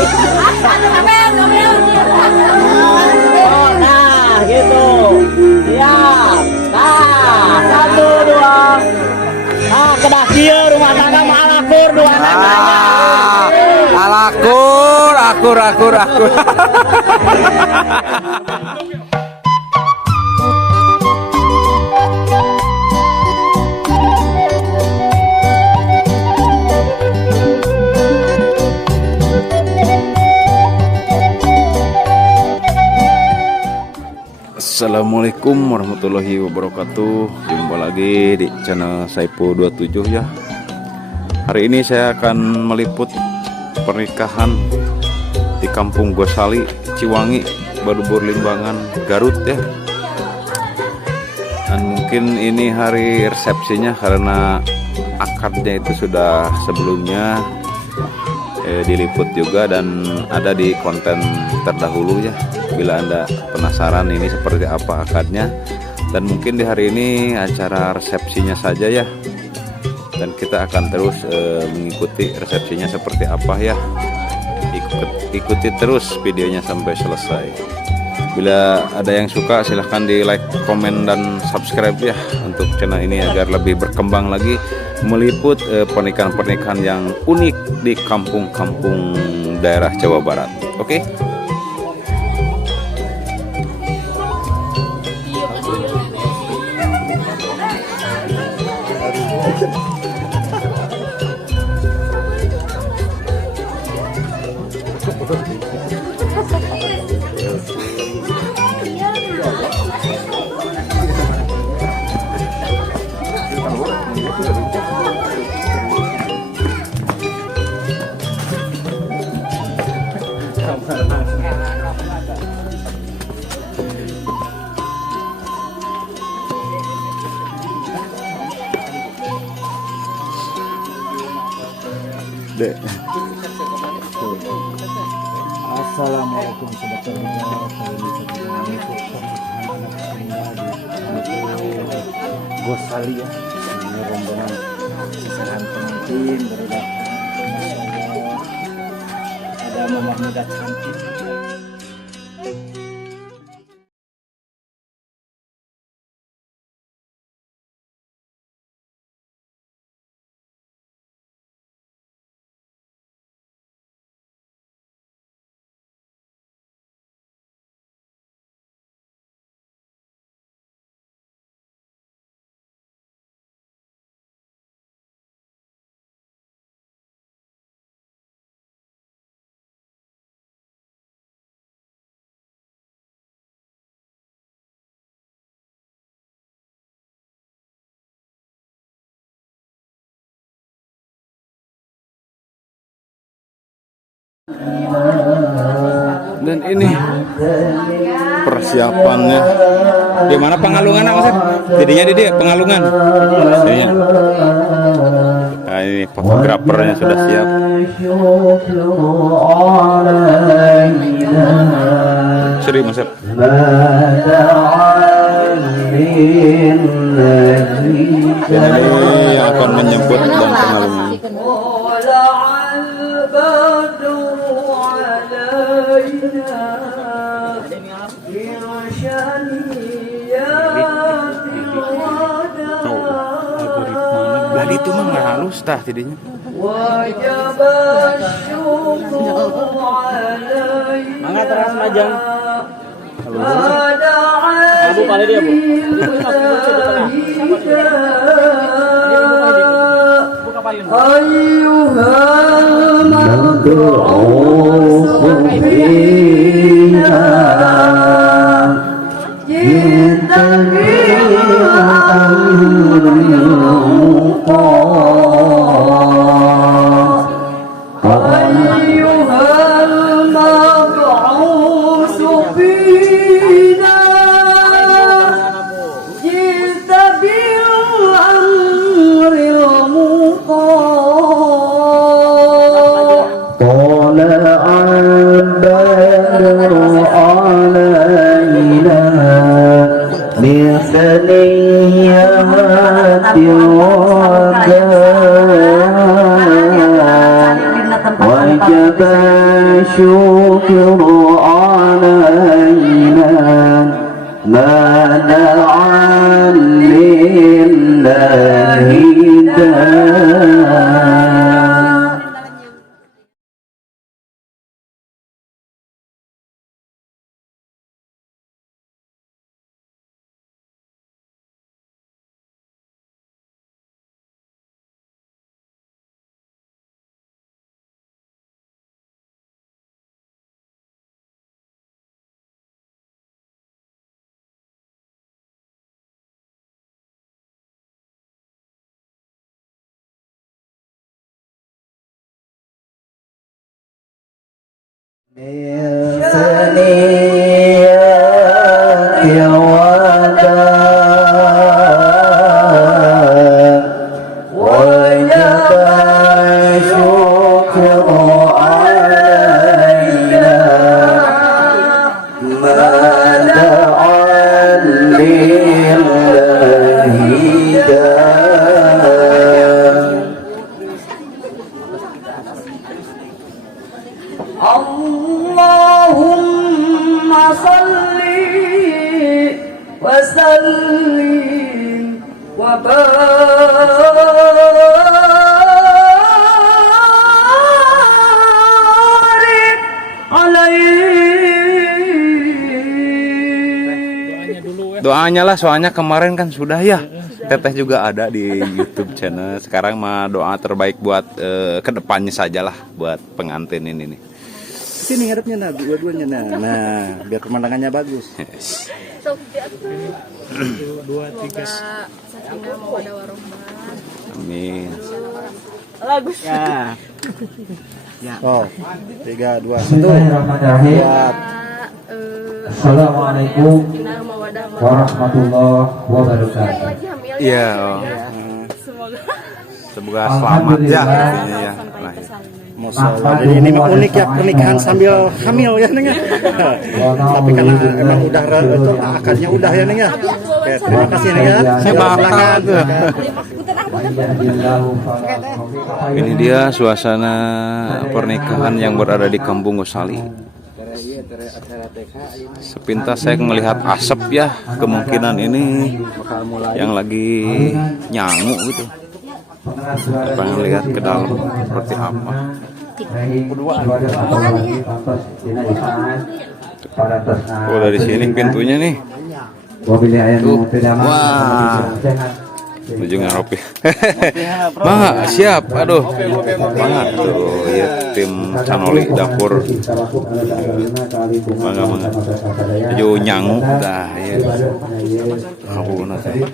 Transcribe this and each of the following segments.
Oh, nah, gitu. Siap. Nah, 1, 2. Nah, kedah kieu rumah tangga mah alakur dua tangganya. Alakur, akur. Assalamualaikum warahmatullahi wabarakatuh. Jumpa lagi di channel Saipul 27 ya. Hari ini saya akan meliput pernikahan di Kampung Gosali, Ciwangi, Badubur Limbangan, Garut ya. Dan mungkin ini hari resepsinya karena akadnya itu sudah sebelumnya diliput juga dan ada di konten terdahulu ya. Bila Anda penasaran ini seperti apa akadnya, dan mungkin di hari ini acara resepsinya saja ya, dan kita akan terus mengikuti resepsinya seperti apa ya. Ikuti terus videonya sampai selesai. Bila ada yang suka silahkan di like, komen, dan subscribe ya untuk channel ini agar lebih berkembang lagi meliput pernikahan-pernikahan yang unik di kampung-kampung daerah Jawa Barat. Oke? Dek. Assalamualaikum warahmatullahi wabarakatuh. Gosali ya, ini rombongan kisaran pengantin berulang. Ada mama muda cantik. Dan ini persiapannya. Di mana Pengalungan Mas? Jadinya di dia Pengalungan. Jadinya. Nah, ini fotografernya sudah siap. Seri Mas. Ini akan menyebut dan Pengalungan. Bali itu mah nggak halus tah tidinya. Mangga terang majang. Abu pada dia, Bu. Buka paling. Ayyuhal mad'u fina wajib الشكر علينا منعا لله دار. ثنيات الوداع وجب الشكر علينا منعا لله دار. اللهم صل وسلم وبارك عليه. Doanya lah, soalnya kemarin kan sudah ya. Teteh juga ada di YouTube channel. Sekarang mah doa terbaik buat kedepannya sajalah buat pengantin ini nih. Sini ngadepnya nah, dua-duanya nah, biar pemandangannya bagus. 2, 3. Sakinah mawaddah warahmah. Amin. Lagu Ya. Ya. Oh, 3, 2, 1. Bismillahirrahmanirrahim. Assalamualaikum sakinah mawaddah warahmatullahi wabarakatuh. lagi hamil Iya. Semoga selamat ya. Ini ya. Nah, ya. Masya Allah. Jadi ini mah unik ya, pernikahan sambil hamil ya Neng ya. Tapi karena emang udah itu akarnya udah ya Neng ya. Oke, terima kasih Neng ya. Saya bakal tuh. Ini dia suasana pernikahan yang berada di Kampung Gosali. Sepintas saya melihat asap ya, kemungkinan ini yang lagi nyamuk gitu. Pengen lihat ke dalam seperti apa. Oh, dari sini pintunya nih. Tuh. Wah. Menuju ngaropi. Mangga siap. Aduh. Mangga tuh ya tim Canoli dapur. Mangga. Ayo nyangu dah ya. Aku nanti.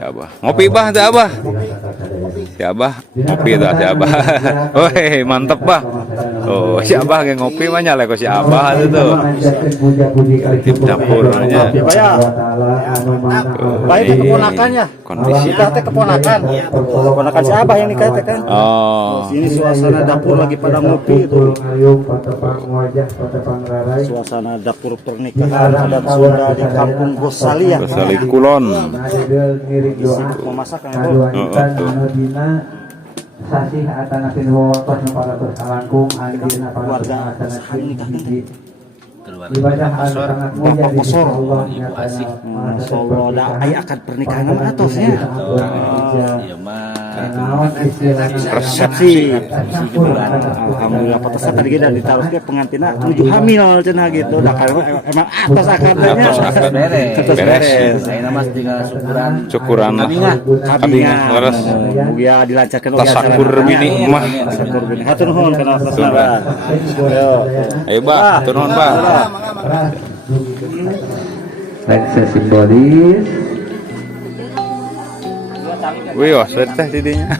Ya Abah. Ngopi bah teh Abah. Ya Abah, ngopi teh Abah. Woi, mantep bah. Oh, si Abah ge ngopi mah nyale ku si Abah tuh. Tim dapurnya. Baik itu keponakannya. Kondisi. Kita teh keponakan. Keponakan si Abah yang nikah teh kan. Oh. Ini suasana dapur lagi pada ngopi itu. Suasana dapur pernikahan adat Sunda di Kampung Gosali ya. Gosali Kulon. Memasak kan sasih atanapin wotos neparatus alangkung andina keluarga ibadah sangat mulia di sisi Allah. Masya Allah, dah ayah akad pernikahan atosnya. Resepsi. Alhamdulillah patasa tadi kita ditaruh ke pengantinnya menuju hamil cenah gitu. Dah karena emang atas akadnya. Atas beres. Ayeuna mas tinggal Syukuran Kabingan. leres. Mugia dilancarkan Tasakur bini mah. Tasakur bini. Hatur nuhun kana asna. Ayo Bah, turun Bah. Leksa simbolis. Wih, wah, teh didinya.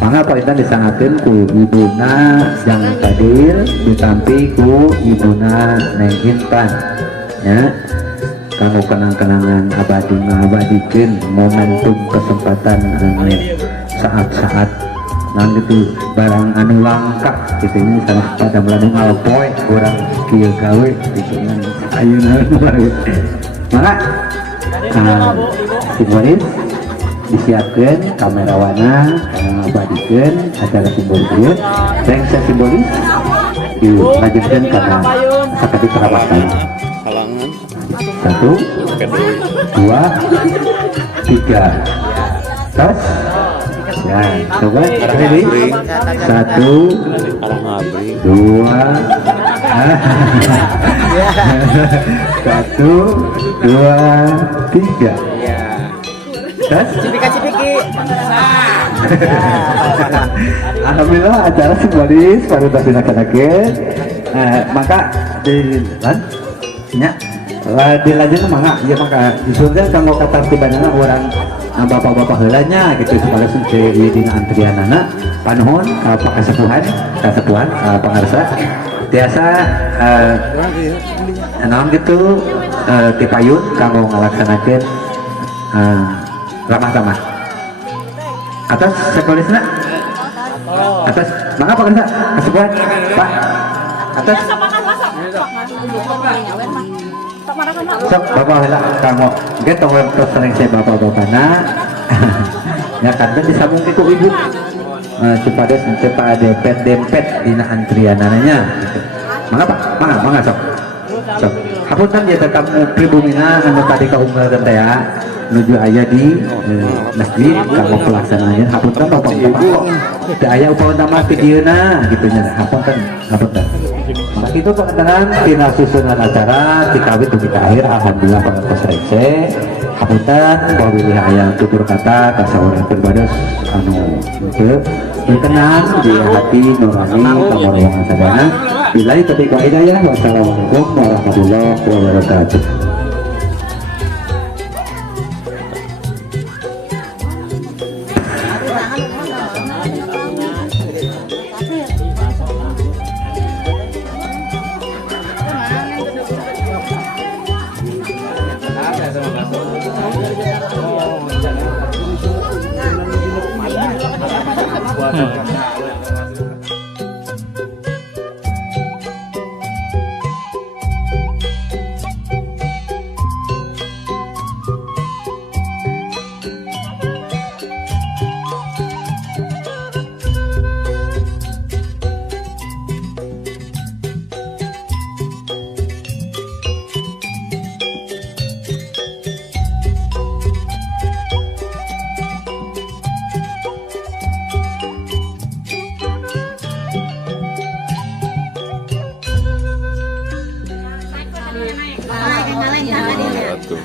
Mangga paritan disangakeun ku ibuna Jang Kadir ditampi ku ibuna Neng Intan. Ya. Kanggo kenang-kenangan abadi ngabadikeun momentum kesempatan anu saat-saat nang gitu barang anu langka gitu ini salah pada meladung alpoy kurang kieu gawe gitu ayeuna mangga simbolis disiapkan kamerawana ngabadikan acara simbolis yang saya simbolis dilanjutkan karena seperti perawatan. Halangan. 1, 2, 3. Tos. Ya, coba ready. 1, Halang abri. 2. 1, 2, 3. Tos. Alhamdulillah acara simbolis baru dilaksanakan. Maka dilanjutkan mangga ya maka disuruhkan kalau kata tibana orang bapak-bapak heulanya gitu supaya di dina antrianana panuhun kasepuhan pangarsa biasa naon gitu ti payun kanggo ngalaksanakeun ramah-ramah atas sekolisna atas mangga Pak Kersa kasepuhan Pak atas sok bapak heula kamu ge tong sering saya bapak-bapakna ya kan disambung ku ibu supaya pada dempet dina antrianananya gitu. Mangga Pak mangga sok hapunten ya tetap pribumina anu tadi kaumeureun teh ya menuju aya di masjid kamu pelaksananya hapunten bapak-bapak teu aya upama videuna gitu nya hapunten maka itu pengantaran tina susunan acara dikawin demi akhir alhamdulillah pengantos rece hapunten bahwa pilih ayam tutur kata kasaurang berbados anu untuk berkenan di hati nurani kamarwangan sadana bila itu hidayah wassalamualaikum warahmatullahi wabarakatuh.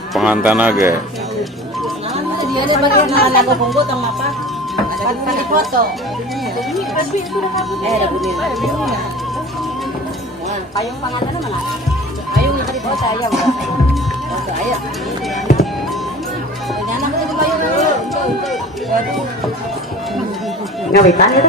Pengantin aja. Dia ada bagian lagu punggu tong apa? Ada foto. Ada bunyi. Payung pengantin mana? Payung yang tadi foto ayam. Foto ayam. Nyana itu payung. Ngawitan ya?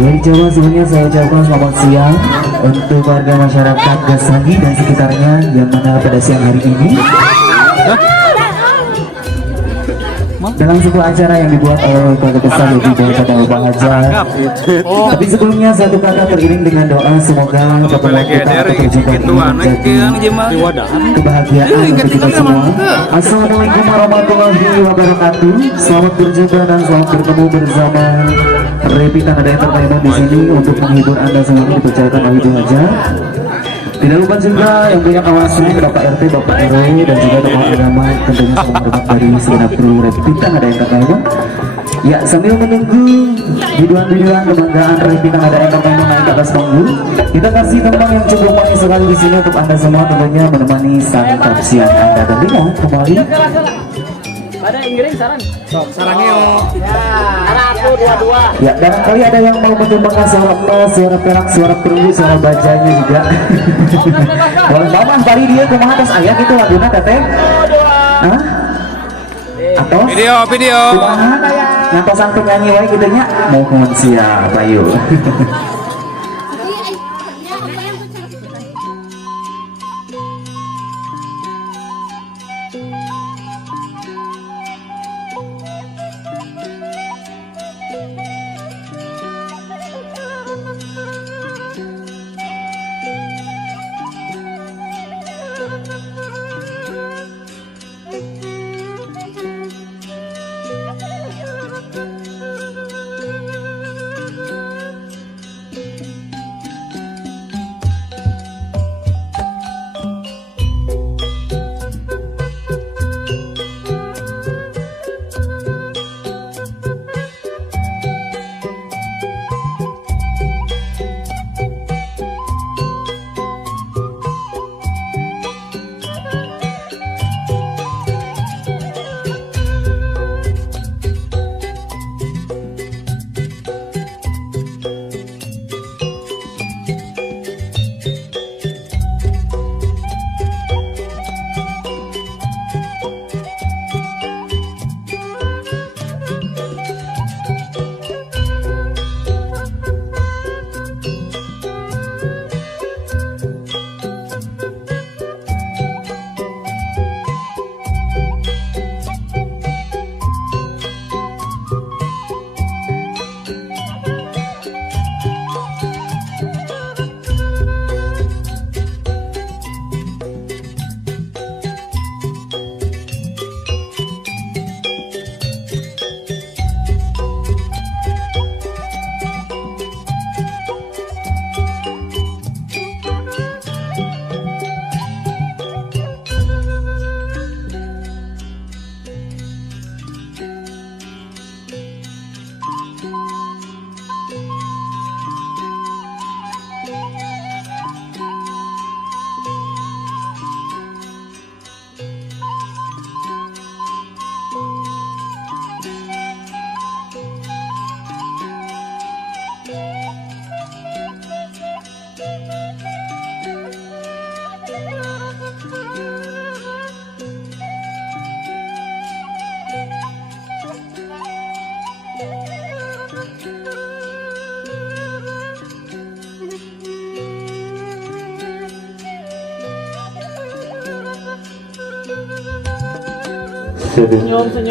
Dari Jawa semuanya saya ucapkan selamat siang untuk warga masyarakat Gasagi dan sekitarnya yang mana pada siang hari ini dalam sebuah acara yang dibuat oleh keluarga besar di bawah kata Bang Hajar. Tapi sebelumnya satu kata teriring dengan doa semoga pertemuan kita atau perjumpaan ini menjadi kebahagiaan untuk kita semua. Assalamualaikum warahmatullahi wabarakatuh. Selamat berjumpa dan selamat bertemu bersama Revita ada entertainment di sini untuk menghibur Anda semua dipercayakan oleh Ibu Hajar. Tidak lupa juga yang punya kawasan Bapak RT, Bapak RW dan juga tokoh agama tentunya semua hormat dari segenap kru Revita ada entertainment. Ya sambil menunggu biduan-biduan kebanggaan Revita ada entertainment naik ke atas panggung, kita kasih tembang yang cukup manis sekali di sini untuk Anda semua tentunya menemani sang kapsian Anda dan lihat kembali. Ada yang giring saran. Sok sarangnya Karena aku dua-dua. Ya, barangkali ada yang mau menyumbangkan suara emas, suara perak, suara perunggu, suara bajanya juga. Boleh baman bari dia kumaha tos aya gitu laguna teteh? Hah? Atau Video. kumaha? Ngantosan penyanyi wae kitu nya. Mohon siap ayo.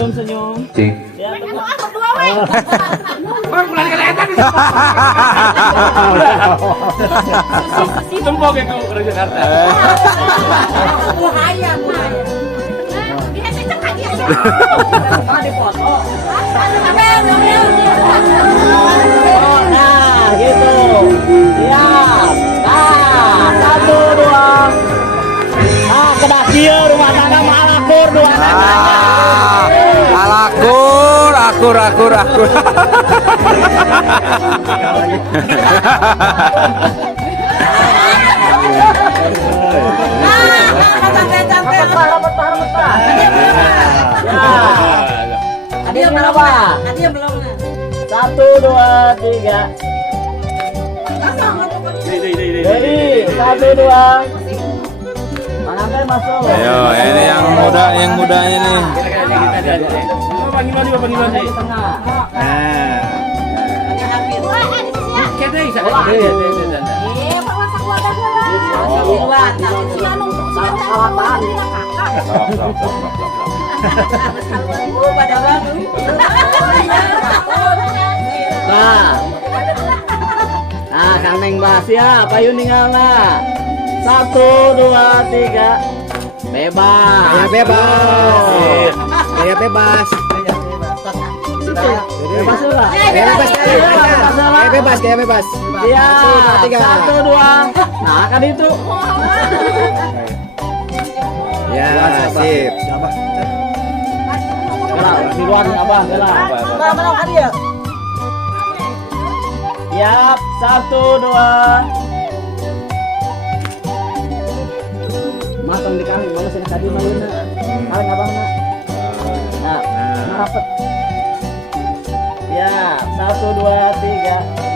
Senyum. Cing. Ya, tengok. Tumpok itu ke Jakarta. Buhaya. Dia cecek aja. Di foto. Oh, Nah, gitu. Siap. Nah, 1, 2. Kedah kieu rumah tangga mah alakur dua tangga. Akur. Hadiah berapa? Hadiah belum. 1, 2, 3. Jadi 1, 2. Mangan masuk. Ayo, ini yang muda ini. Bagi mandi. Tengah. Nah, Kang Neng Bas ya, payu ninggalna. 1, 2, 3. Bebas. Kayak bebas. Kayak bebas. Bebas lah. Kayak bebas. Iya. 3. 1, 2. Nah, kan itu. Ya, sip. Bela, di luar abah, bela. Mana hadiah? Siap, 1, 2. Matang di kami, mana sini tadi maluna. Paling abang nak. Nah, Siap, 1, 2, 3.